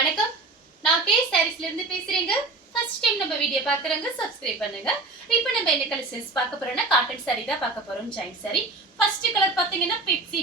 வணக்கம், நான் கே சாரீஸ்ல இருந்து பேசுறேங்க. ஃபர்ஸ்ட் டைம் நம்ம வீடியோ பாக்குறவங்க சப்ஸ்கிரைப் பண்ணுங்க. இப்போ நம்ம என்ன கலெக்ஷன்ஸ் பார்க்க போறோம்னா காட்டன் saree தான் பார்க்க போறோம். Join saree. ஃபர்ஸ்ட் கலர் பாத்தீங்கன்னா பெப்சி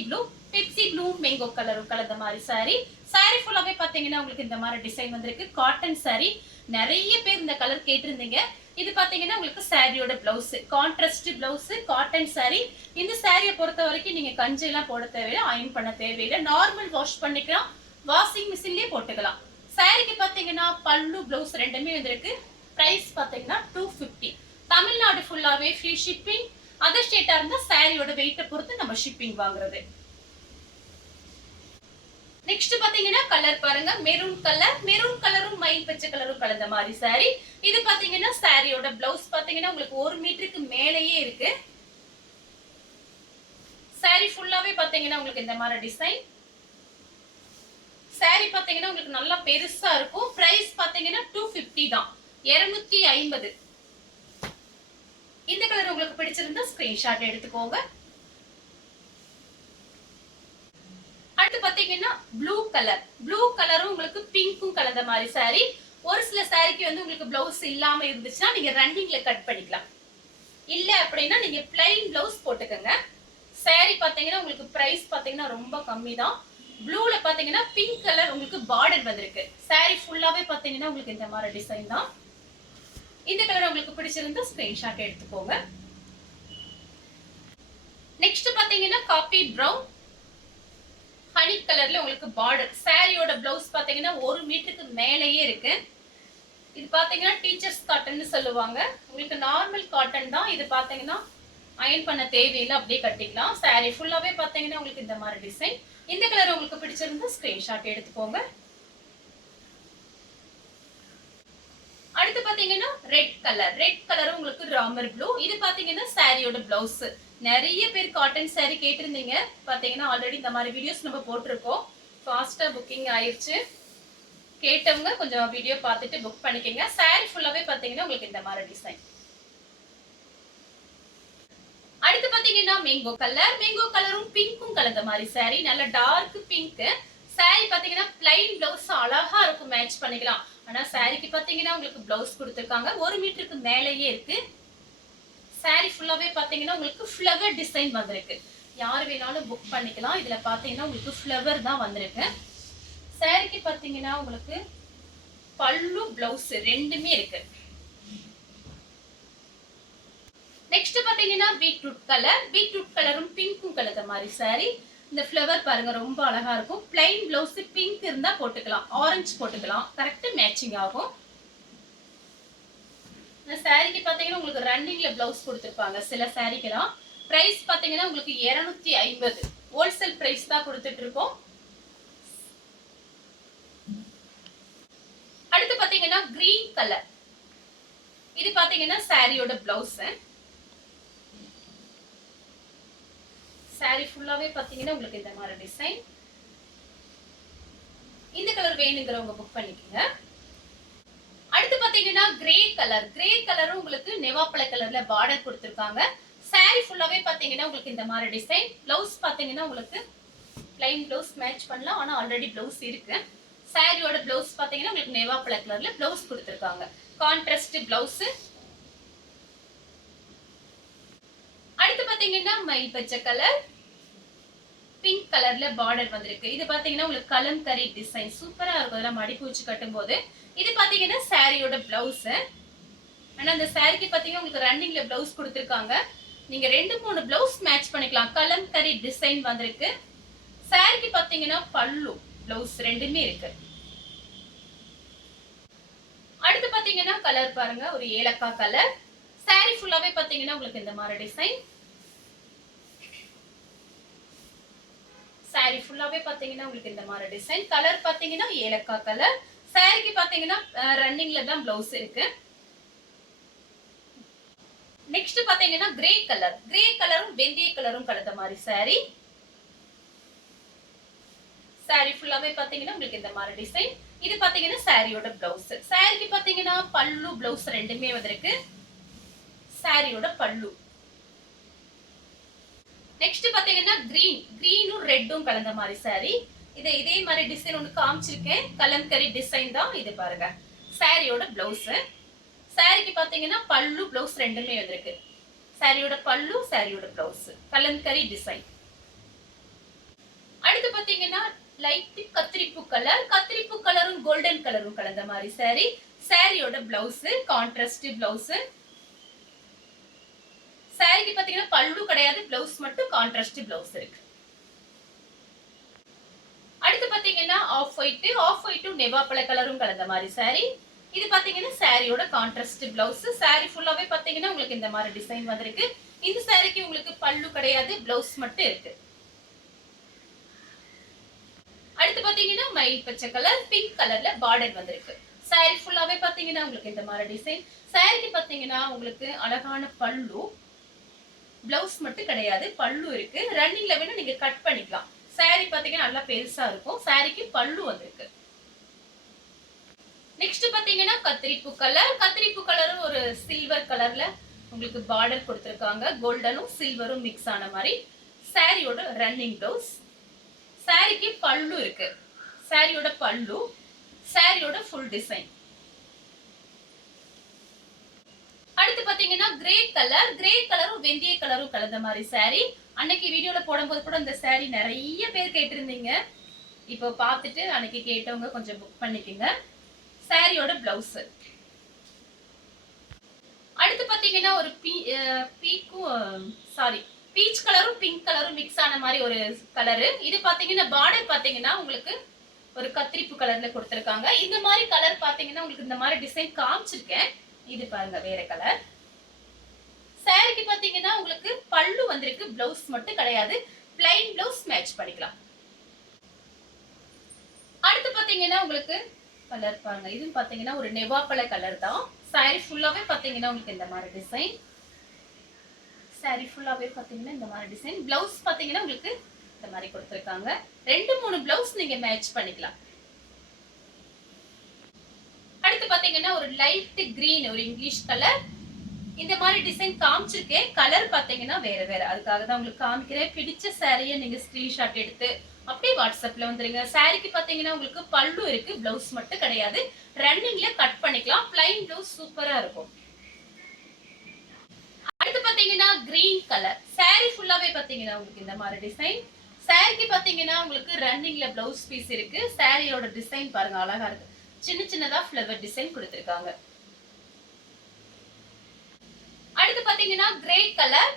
ப்ளூ மேங்கோ கலரும் கலந்த மாதிரி saree. saree ஃபுல்லாவே பாத்தீங்கன்னா உங்களுக்கு இந்த மாதிரி டிசைன் வந்திருக்கு. Cotton saree. நிறைய பேர் இந்த கலர் கேட்டிருந்தீங்க. இது பாத்தீங்கன்னா உங்களுக்கு சாரியோட blouse, contrast blouse, cotton saree. இந்த சாரியை பொறுத்த வரைக்கும் நீங்க கஞ்சி எல்லாம் போட தேவையில்லை, அயன் பண்ண தேவையில்லை, நார்மல் வாஷ் பண்ணிக்கலாம், வாஷிங் மிஷின்லயே போட்டுக்கலாம். சாரிக்கு பாத்தீங்கன்னா பல்லு பிளவுஸ் ரெண்டுமே வந்திருக்கு. பிரைஸ் பாத்தீங்கன்னா 250. தமிழ்நாடு ஃபுல்லாவே ஃப்ரீ ஷிப்பிங். அதர் ஸ்டேட்டா இருந்தா சாரியோட வெயிட்ட பொறுத்து நம்ம ஷிப்பிங் வாங்குறது. நெக்ஸ்ட் பாத்தீங்கன்னா கலர் பாருங்க, மெரூன் கலரும் மயில் பச்சை கலரும் கலந்த மாதிரி சாரி. இது பாத்தீங்கன்னா சாரியோட பிளவுஸ் பாத்தீங்கன்னா உங்களுக்கு 1 மீட்டருக்கு மேலேயே இருக்கு. சாரி ஃபுல்லாவே பாத்தீங்கன்னா உங்களுக்கு இந்த மாதிரி டிசைன். சாரி பாத்தீங்கன்னா உங்களுக்கு நல்லா பெருசா இருக்கும். பிரைஸ் பாத்தீங்கன்னா 250 தான், 250. இந்த கலர் உங்களுக்கு பிடிச்சிருந்தா ஸ்கிரீன்ஷாட் எடுத்துக்கோங்க. அடுத்து பாத்தீங்கன்னா ப்ளூ கலரும் உங்களுக்கு பிங்க்கும் கலந்த மாதிரி சாரி. ஒரு சில சாரிக்கு வந்து உங்களுக்கு பிளவுஸ் இல்லாம இருந்துச்சுன்னா நீங்க ரன்னிங்ல கட் பண்ணிக்கலாம். இல்ல அப்படின்னா நீங்க பிளைன் பிளவுஸ் போட்டுக்கோங்க. சாரி பாத்தீங்கன்னா உங்களுக்கு பிரைஸ் பாத்தீங்கன்னா ரொம்ப கம்மி தான். ப்ளூல பாத்தீங்கன்னா பிங்க் கலர் உங்களுக்கு பார்டர் வந்திருக்கு. சாரி ஃபுல்லாவே பாத்தீங்கன்னா உங்களுக்கு இந்த மாதிரி டிசைன் தான். இந்த கலர் உங்களுக்கு பிடிச்சிருந்தா ஸ்கிரீன்ஷாட் எடுத்துக்கோங்க. நெக்ஸ்ட் பாத்தீங்கன்னா காபி பிரவுன் ஹனி கலர்ல உங்களுக்கு பார்டர். சாரியோட பிளவுஸ் பாத்தீங்கன்னா 1 மீட்டருக்கு மேலேயே இருக்கு. இது பாத்தீங்கன்னா டீச்சர்ஸ் காட்டன் சொல்லுவாங்க. உங்களுக்கு நார்மல் காட்டன் தான். இது பாத்தீங்கன்னா அயன் பண்ண தேவையில்லை, அப்படியே கட்டிக்கலாம். சாரி ஃபுல்லாவே பாத்தீங்கன்னா உங்களுக்கு இந்த மாதிரி டிசைன். இந்த கலர் உங்களுக்கு பிடிச்சிருந்தா ஸ்கிரீன்ஷாட் எடுத்துக்கோங்க. அடுத்து பாத்தீங்கன்னா ரெட் கலர் உங்களுக்கு ராமர் ப்ளூ. இது பாத்தீங்கன்னா சாரியோட பிளவுஸ். நிறைய பேர் காட்டன் சாரி கேட்டிருந்தீங்க. பாத்தீங்கன்னா ஆல்ரெடி இந்த மாதிரி வீடியோஸ் நம்ம போட்டிருக்கோம். ஃபாஸ்டா புக்கிங் ஆயிருச்சு. கேட்டவங்க கொஞ்சம் வீடியோ பார்த்துட்டு புக் பண்ணிக்கங்க. சாரி ஃபுல்லாவே பாத்தீங்கன்னா உங்களுக்கு இந்த மாதிரி டிசைன். அடுத்து பாத்தீங்கன்னா மேங்கோ கலரும் பிங்க்கும் கலந்த மாதிரி சாரி. நல்ல டார்க் பிங்க். சாரி பாத்தீங்கன்னா பிளைன் பிளவுஸ் அழகா இருக்கும், மேட்ச் பண்ணிக்கலாம். ஆனா சாரிக்கு பாத்தீங்கன்னா உங்களுக்கு பிளவுஸ் கொடுத்திருக்காங்க, 1 மீட்டருக்கு மேலேயே இருக்கு. சாரி ஃபுல்லாவே பாத்தீங்கன்னா உங்களுக்கு ஃப்ளவர் டிசைன் வந்திருக்கு. யார் வேணாலும் புக் பண்ணிக்கலாம். இதுல பாத்தீங்கன்னா உங்களுக்கு ஃப்ளவர் தான் வந்திருக்கு. சாரிக்கு பாத்தீங்கன்னா உங்களுக்கு பல்லு பிளவுஸ் ரெண்டுமே இருக்கு. நெக்ஸ்ட் பாத்தீங்கன்னா பீட்ரூட் கலரும் பிங்க்கும் கலந்த மாதிரி சாரி. இந்த ஃப்ளவர் பாருங்க ரொம்ப அழகா இருக்கும். பிளைன் பிளவுஸ் பிங்க் இருந்தா போட்டுக்கலாம், ஆரஞ்சு போட்டுக்கலாம், கரெக்ட் மேட்சிங் ஆகும். இந்த சாரிக்கு பாத்தீங்கன்னா உங்களுக்கு ரன்னிங்ல பிளவுஸ் கொடுத்திருப்பாங்க சில சாரிக்கெல்லாம். பிரைஸ் பாத்தீங்கன்னா உங்களுக்கு 250. ஹோல்சேல் பிரைஸ் தான் கொடுத்துட்டு இருக்கோம். அடுத்து பாத்தீங்கன்னா கிரீன் கலர். இது பாத்தீங்கன்னா சாரியோட பிளவுஸ். சாரி ஃபுல்லாவே பாத்தீங்கன்னா உங்களுக்கு இந்த மாதிரி டிசைன். இந்த கலர் வேணுங்கிறவங்க புக் பண்ணிக்கோங்க. அடுத்து பாத்தீங்கன்னா கிரே கலரும் உங்களுக்கு நெவாப்பழ கலர்ல பார்டர் கொடுத்திருக்காங்க. சாரி ஃபுல்லாவே பாத்தீங்கன்னா உங்களுக்கு இந்த மாதிரி டிசைன். பிளவுஸ் பாத்தீங்கன்னா உங்களுக்கு ப்ளைன் பிளவுஸ் மேட்ச் பண்ணலாம், ஆனா ஆல்ரெடி பிளவுஸ் இருக்கு. சாரியோட பிளவுஸ் பாத்தீங்கன்னா உங்களுக்கு நெவாப்பழ கலர்ல பிளவுஸ் கொடுத்திருக்காங்க. Contrast blouse. அடுத்து பாத்தீங்கன்னா மயில் பச்சை கலர், பிங்க் கலர்ல பார்டர் வந்திருக்கு. இது பாத்தீங்கன்னா உங்களுக்கு கலம்கரி டிசைன் சூப்பரா இருக்கும். இதெல்லாம் மடிப்பு வச்சு கட்டும் போது. இது பாத்தீங்கன்னா சாரியோட பிளவுஸ். ஆனா அந்த சாரிக்கு பாத்தீங்கன்னா உங்களுக்கு ரன்னிங்ல பிளவுஸ் கொடுத்திருக்காங்க. நீங்க 2-3 பிளவுஸ் மேட்ச் பண்ணிக்கலாம். கலம்கரி டிசைன் வந்திருக்கு. சாரிக்கு பாத்தீங்கன்னா பல்லு பிளவுஸ் ரெண்டுமே இருக்கு. அடுத்து பாத்தீங்கன்னா கலர் பாருங்க, ஒரு ஏலக்காய் கலர். சாரி ஃபுல்லாவே பாத்தீங்கன்னா உங்களுக்கு இந்த மாதிரி டிசைன். சாரி ஃபுல்லாவே பாத்தீங்கன்னா உங்களுக்கு இந்த மாதிரி டிசைன். கலர் பாத்தீங்கன்னா ஏலக்காய் கலர். சாரிக்கு பாத்தீங்கன்னா ரன்னிங்ல தான் பிளவுஸ் இருக்கு. நெக்ஸ்ட் பாத்தீங்கன்னா கிரே கலரும் வெந்தய கலரும் கலந்த மாதிரி சாரி. சாரி ஃபுல்லாவே பாத்தீங்கன்னா உங்களுக்கு இந்த மாதிரி டிசைன். இது பாத்தீங்கன்னா சாரியோட பிளவுஸ். சாரிக்கு பாத்தீங்கன்னா பல்லு பிளவுஸ் ரெண்டுமே வந்திருக்கு. சாரியோட பல்லு. நெக்ஸ்ட் பாத்தீங்கன்னா கிரீனும் ரெட்டும் கலந்த மாதிரி சாரி. இதே மாதிரி டிசைன் ஒன்று காமிச்சிருக்கேன். கலம்கரி டிசைன் தான் இது பாருங்க. சாரியோட பிளவுஸ். சாரிக்கு பாத்தீங்கன்னா பல்லு பிளவுஸ் ரெண்டுமே வந்திருக்கு. சாரியோட பல்லு, சாரியோட பிளவுஸ் கலம்கரி டிசைன். அடுத்து பாத்தீங்கன்னா லைட் கத்திரிப்பூ கலர். கத்திரிப்பூ கலரும் கோல்டன் கலரும் கலந்த மாதிரி சாரி. சாரியோட பிளவுஸ் கான்ட்ராஸ்ட் பிளவுஸ். சாரிக்கு பாத்தீங்கன்னா பல்லு கிடையாது, பிளவுஸ் மட்டும் கான்ட்ராஸ்ட் பிளவுஸ் இருக்கு. அடுத்து பாத்தீங்கன்னா ஆஃப் ஒயிட் நெவாப்பழ கலரும் கலந்த மாதிரி சாரி. இது பாத்தீங்கன்னா சாரியோட கான்ட்ராஸ்ட் பிளவுஸ். சாரி ஃபுல்லாவே பாத்தீங்கன்னா உங்களுக்கு இந்த மாதிரி டிசைன் வந்திருக்கு. இந்த சாரிக்கு உங்களுக்கு பல்லு கிடையாது, பிளவுஸ் மட்டும் இருக்கு. அடுத்து பாத்தீங்கன்னா மயில் பச்சை கலர், பிங்க் கலர்ல பார்டர் வந்திருக்கு. சாரி ஃபுல்லாவே பாத்தீங்கன்னா உங்களுக்கு இந்த மாதிரி டிசைன். சாரிக்கு பாத்தீங்கன்னா உங்களுக்கு அழகான பல்லு, பிளவுஸ் மட்டும் கிடையாது, பல்லு இருக்கு. ரன்னிங்ல வேணா நீங்க கட் பண்ணிக்கலாம். சாரி பாத்தீங்கன்னா நல்லா பெருசா இருக்கும். சாரிக்கு பல்லு வந்திருக்கு. நெக்ஸ்ட் பாத்தீங்கன்னா கத்திரிப்பூ கலர். கத்திரிப்பூ கலரும் ஒரு சில்வர் கலர்ல உங்களுக்கு பார்டர் கொடுத்திருக்காங்க. கோல்டனும் சில்வரும் மிக்ஸ் ஆன மாதிரி. சாரியோட ரன்னிங் பிளவுஸ். சாரிக்கு பல்லு இருக்கு. சாரியோட பல்லு, சாரியோட ஃபுல் டிசைன். அடுத்து பாத்தீங்கன்னா கிரே கலர். கிரே கலரும் வெந்தய கலரும் கலந்த மாதிரி சாரி. அன்னைக்கு வீடியோல போடும்போது கூட இந்த சாரி நிறைய பேர் கேட்டிருந்தீங்க. இப்போ பார்த்துட்டு அன்னைக்கு கேட்டவங்க கொஞ்சம் புக் பண்ணிக்கோங்க. சாரியோட பிளவுஸ். அடுத்து பாத்தீங்கன்னா ஒரு பீச் கலரும் பிங்க் கலரும் மிக்ஸ் ஆன மாதிரி ஒரு கலரு. இது பாத்தீங்கன்னா பார்டர் பாத்தீங்கன்னா உங்களுக்கு ஒரு கத்திரிப்பு கலர்ல கொடுத்திருக்காங்க. இந்த மாதிரி கலர் பாத்தீங்கன்னா உங்களுக்கு இந்த மாதிரி டிசைன் காமிச்சிருக்கேன். இது பாருங்க வேற கலர். சாரிக்கு பாத்தீங்கன்னா உங்களுக்கு பல்லு வந்திருக்கு, பிளவுஸ் மட்டும் கிடையாது. பிளைன் பிளவுஸ் மேட்ச் பண்ணிக்கலாம். அடுத்து பாத்தீங்கன்னா உங்களுக்கு கலர் பாருங்க. இது பாத்தீங்கன்னா ஒரு நெவாப்பழ கலர் தான். சாரி ஃபுல்லாவே பாத்தீங்கன்னா உங்களுக்கு இந்த மாதிரி டிசைன். சாரி ஃபுல்லாவே பாத்தீங்கன்னா இந்த மாதிரி டிசைன். பிளவுஸ் பாத்தீங்கன்னா உங்களுக்கு இந்த மாதிரி கொடுத்திருக்காங்க. 2-3 பிளவுஸ் நீங்க மேட்ச் பண்ணிக்கலாம். அடுத்து பாத்தீங்கன்னா ஒரு லைட் கிரீன், ஒரு இங்கிலீஷ் கலர். இந்த மாதிரி டிசைன் காமிச்சிருக்கேன். கலர் பாத்தீங்கன்னா வேற வேற. அதுக்காக தான் உங்களுக்கு காமிக்கிறேன். பிடிச்ச சாரியை நீங்க ஸ்கிரீன்ஷாட் எடுத்து அப்படியே வாட்ஸ்அப்ல வந்துருங்க. சாரிக்கு பாத்தீங்கன்னா உங்களுக்கு பல்லு இருக்கு, பிளவுஸ் மட்டும் கிடையாது. ரன்னிங்ல கட் பண்ணிக்கலாம். பிளைன் பிளவுஸ் சூப்பரா இருக்கும். அடுத்து பாத்தீங்கன்னா கிரீன் கலர். சாரி ஃபுல்லாவே பாத்தீங்கன்னா உங்களுக்கு இந்த மாதிரி டிசைன். சாரிக்கு பாத்தீங்கன்னா உங்களுக்கு ரன்னிங்ல பிளவுஸ் பீஸ் இருக்கு. சாரியோட டிசைன் பாருங்க அழகா இருக்கு. சின்ன சின்னதா ஃப்ளவர் டிசைன் கொடுத்திருக்காங்க. அடுத்து பாத்தீங்கன்னா கிரே கலர்.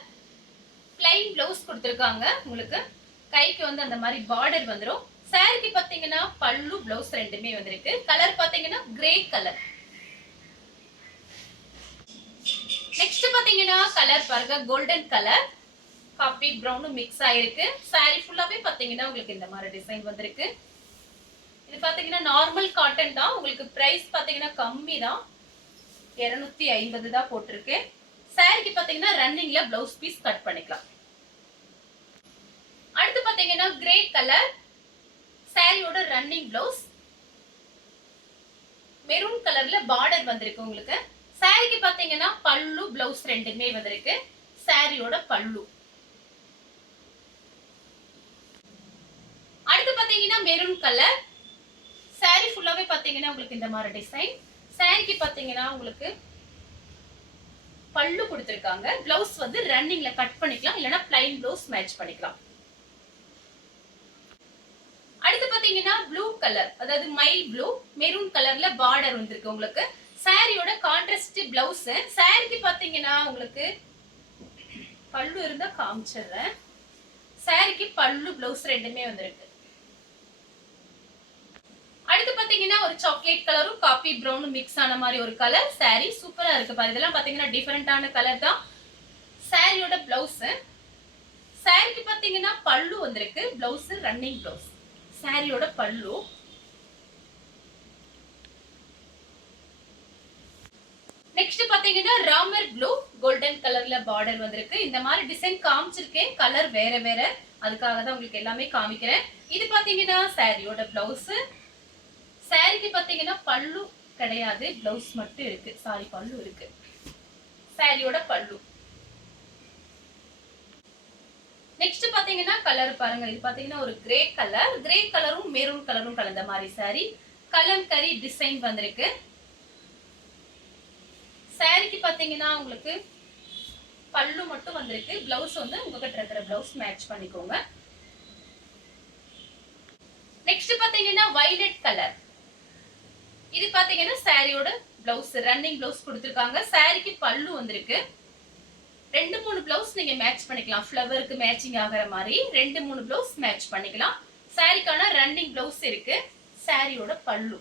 பிளைன் பிளவுஸ் கொடுத்திருக்காங்க. உங்களுக்கு கைக்கு வந்து அந்த மாதிரி பார்டர் வந்துரும். சாரிக்கு பாத்தீங்கன்னா பல்லு, பிளவுஸ் ரெண்டுமே வந்திருக்கு. கலர் பாத்தீங்கன்னா கிரே கலர். நெக்ஸ்ட் பாத்தீங்கன்னா கலர் பாருங்க golden colour, coffee brown mix ஆயிருக்கு. சாரி ஃபுல்லாவே பாத்தீங்கன்னா உங்களுக்கு இந்த மாதிரி டிசைன் வந்திருக்கு. இது பாத்தீங்கன்னா நார்மல் காட்டன் தான். உங்களுக்கு பிரைஸ் பாத்தீங்கன்னா கம்மி தான், 250 தான் போட்டிருக்கு. சாரிக்கு பாத்தீங்கன்னா ரன்னிங்ல பிளவுஸ் பீஸ் கட் பண்ணிக்கலாம். அடுத்து பாத்தீங்கன்னா கிரே கலர். சாரியோட ரன்னிங் பிளவுஸ். மெரூன் கலர்ல பார்டர் வந்திருக்கு உங்களுக்கு. சாரிக்கு பாத்தீங்கன்னா பல்லு, பிளவுஸ் ரெண்டுமே வந்திருக்கு. சாரியோட பல்லு. அடுத்து பாத்தீங்கன்னா மெரூன் கலர். சாரி ஃபுல்லாவே பாத்தீங்கன்னா உங்களுக்கு இந்த மாதிரி டிசைன். சாரிக்கு பாத்தீங்கன்னா உங்களுக்கு பல்லு கொடுத்திருக்காங்க. பிளவுஸ் வந்து ரன்னிங்ல கட் பண்ணிக்கலாம், இல்லனா பிளைன் பிளவுஸ் மேட்ச் பண்ணிக்கலாம். அடுத்து பாத்தீங்கன்னா ப்ளூ கலர், அதாவது மைல் ப்ளூ, மெரூன் கலர்ல பார்டர் வந்திருக்கு உங்களுக்கு. சாரியோட கான்ட்ராஸ்ட் பிளவுஸ். சாரிக்கு பாத்தீங்கன்னா உங்களுக்கு பல்லு இருந்தா காமிச்சிடுறேன். சாரிக்கு பல்லு, பிளவுஸ் ரெண்டுமே வந்திருக்கு. அடுத்து பாத்தீங்கன்னா ஒரு சாக்லேட் கலரும் காபி பிரவுன் மிக்ஸ் ஆன மாதிரி ஒரு கலர். சாரி சூப்பரா இருக்கு பாருங்க. இதெல்லாம் பாத்தீங்கன்னா டிஃபரெண்டான கலர் தான். சாரியோட பிளவுஸ். சாரிக்கு பாத்தீங்கன்னா பல்லு வந்திருக்கு, பிளவுஸ் ரன்னிங் பிளவுஸ். சாரியோட பல்லு. நெக்ஸ்ட் பாத்தீங்கன்னா ராமர் ப்ளூ கோல்டன் கலர்ல பார்டர் வந்திருக்கு. இந்த மாதிரி டிசைன் காமிச்சிருக்கேன். கலர் வேற வேற, அதுக்காக தான் உங்களுக்கு எல்லாமே காமிக்கிறேன். இது பாத்தீங்கன்னா சாரியோட பிளவுஸ். சாரிக்கு பாத்தீங்கன்னா பல்லு கிடையாது, பிளவுஸ் மட்டும் இருக்கு. சாரி பல்லு இருக்கு. சாரியோட பல்லு. நெக்ஸ்ட் பாத்தீங்கன்னா கலர் பாருங்க. இது பாத்தீங்கன்னா ஒரு கிரே கலரும் மெரூன் கலரும் கலந்த மாதிரி saree. கலம்கரி டிசைன் வந்திருக்கு. சாரிக்கு பாத்தீங்கன்னா உங்களுக்கு பல்லு மட்டும் வந்திருக்கு. பிளவுஸ் வந்து உங்ககிட்ட இருக்கிற பிளவுஸ் மேட்ச் பண்ணிக்கோங்க. நெக்ஸ்ட் பாத்தீங்கன்னா வயலட் கலர். இது பாத்தீங்கன்னா சாரியோட பிளவுஸ் ரன்னிங் பிளவுஸ் கொடுத்திருக்காங்க. சாரிக்கு பல்லு வந்திருக்கு. 2-3 பிளவுஸ் நீங்க மேட்ச் பண்ணிக்கலாம். ஃப்ளவருக்கு மேட்சிங் ஆகிற மாதிரி 2-3 பிளவுஸ் மேட்ச் பண்ணிக்கலாம். சாரிக்கான ரன்னிங் பிளவுஸ் இருக்கு. சாரியோட பல்லு.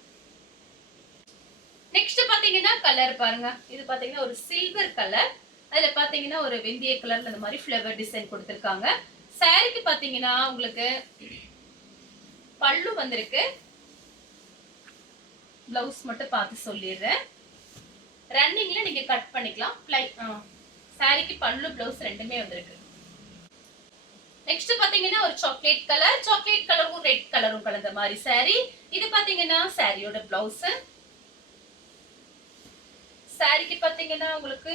நெக்ஸ்ட் பாத்தீங்கன்னா கலர் பாருங்க. இது பாத்தீங்கன்னா ஒரு சில்வர் கலர். அதுல பாத்தீங்கன்னா ஒரு வெந்தய கலர்ல இந்த மாதிரி ஃப்ளவர் டிசைன் கொடுத்திருக்காங்க. சாரிக்கு பாத்தீங்கன்னா உங்களுக்கு பல்லு வந்திருக்கு. பிளவுஸ் மட்டும் பார்த்து சொல்லிடுறேன். ரன்னிங்ல நீங்க கட் பண்ணிக்கலாம். சாரிக்கு பல்லு பிளவுஸ் ரெண்டுமே வந்திருக்கு. நெக்ஸ்ட் பாத்தீங்கன்னா ஒரு சாக்லேட் கலரும் ரெட் கலரும் கலந்த மாதிரி saree. இது பாத்தீங்கன்னா சாரியோட பிளவுஸ். சாரிக்கு பாத்தீங்கன்னா உங்களுக்கு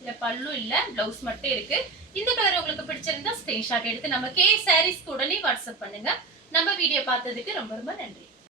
இல்ல பல்லு இல்ல, பிளவுஸ் மட்டும் இருக்கு. இந்த கலர் உங்களுக்கு பிடிச்சிருந்தா ஸ்கிரீன்ஷாட் எடுத்து நம்ம கே சாரீஸ்க்கு உடனே வாட்ஸ்அப் பண்ணுங்க. நம்ம வீடியோ பார்த்ததுக்கு ரொம்ப ரொம்ப நன்றி.